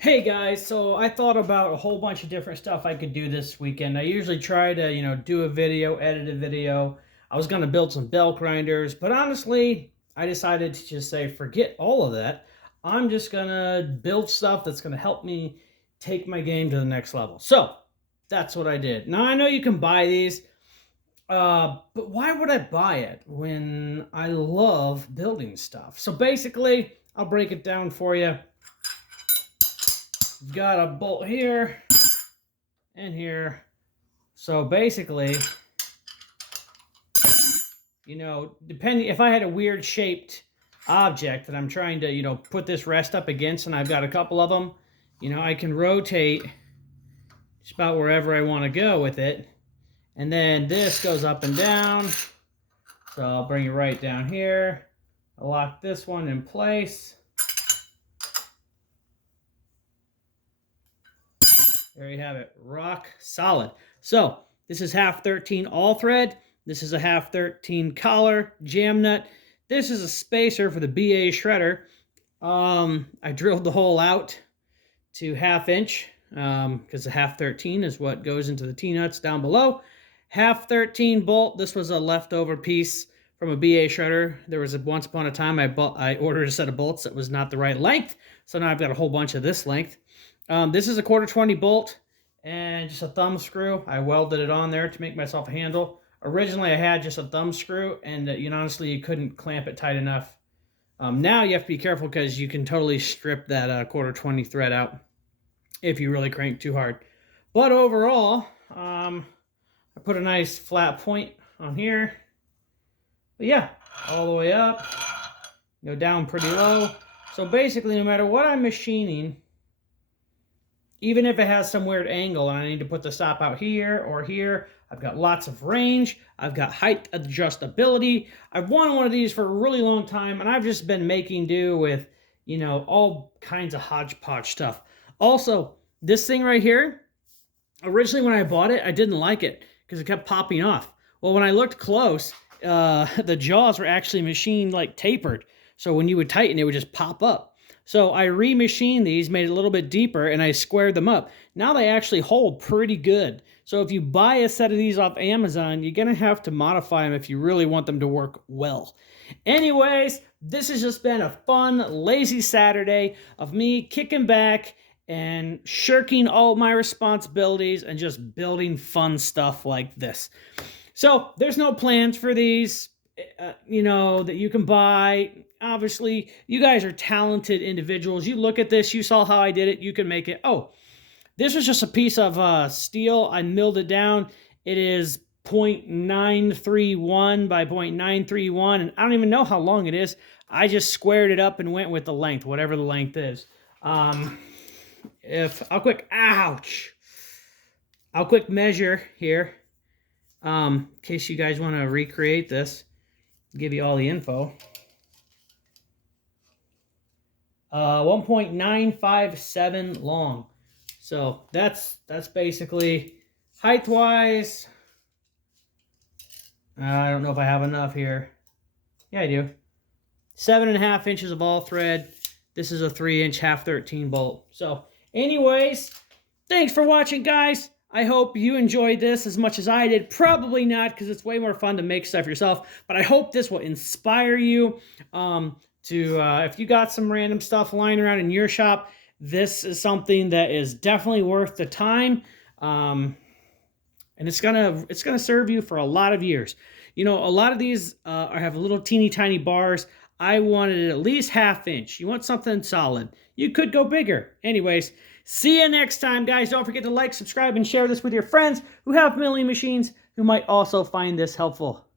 Hey guys, so I thought about a whole bunch of different stuff I could do this weekend. I usually try to, do a video, edit a video. I was going to build some belt grinders, but honestly, I decided to just say, forget all of that. I'm just going to build stuff that's going to help me take my game to the next level. So that's what I did. Now, I know you can buy these, but why would I buy it when I love building stuff? So basically, I'll break it down for you. Got a bolt here and here. So basically, depending if I had a weird shaped object that I'm trying to, put this rest up against, and I've got a couple of them, I can rotate just about wherever I want to go with it. And then this goes up and down. So I'll bring it right down here. I'll lock this one in place. There you have it, rock solid. So this is half 13 all thread. This is a half 13 collar jam nut. This is a spacer for the BA shredder. I drilled the hole out to 1/2 inch because the half 13 is what goes into the T-nuts down below. Half 13 bolt. This was a leftover piece from a BA shredder. There was once upon a time I ordered a set of bolts that was not the right length. So now I've got a whole bunch of this length. This is a 1/4 bolt and just a thumb screw. I welded it on there to make myself a handle. Originally, I had just a thumb screw, and honestly, you couldn't clamp it tight enough. Now you have to be careful because you can totally strip that 1/4 thread out if you really crank too hard. But overall, I put a nice flat point on here. But yeah, all the way up, go down pretty low. So basically, no matter what I'm machining, even if it has some weird angle and I need to put the stop out here or here, I've got lots of range. I've got height adjustability. I've wanted one of these for a really long time, and I've just been making do with, all kinds of hodgepodge stuff. Also, this thing right here, originally when I bought it, I didn't like it because it kept popping off. Well, when I looked close, the jaws were actually machined like tapered. So when you would tighten, it would just pop up. So I remachined these, made it a little bit deeper, and I squared them up. Now they actually hold pretty good. So if you buy a set of these off Amazon, you're going to have to modify them if you really want them to work well. Anyways, this has just been a fun, lazy Saturday of me kicking back and shirking all my responsibilities and just building fun stuff like this. So there's no plans for these, that you can buy. Obviously, you guys are talented individuals. You look at this, you saw how I did it, you can make it. Oh, this was just a piece of steel. I milled it down. It is 0.931 by 0.931, and I don't even know how long it is. I just squared it up and went with the length, whatever the length is. I'll quick measure here, in case you guys want to recreate this, give you all the info. 1.957 long. So that's basically height-wise. I don't know if I have enough here. Yeah, I do. 7.5 inches of all thread. This is a 3-inch half 13 bolt. So anyways, thanks for watching, guys. I hope you enjoyed this as much as I did. Probably not, because it's way more fun to make stuff yourself. But I hope this will inspire you if you got some random stuff lying around in your shop, this is something that is definitely worth the time. And it's gonna serve you for a lot of years. A lot of these have little teeny tiny bars. I wanted it at least 1/2 inch. You want something solid. You could go bigger. Anyways, see you next time, guys. Don't forget to like, subscribe, and share this with your friends who have milling machines who might also find this helpful.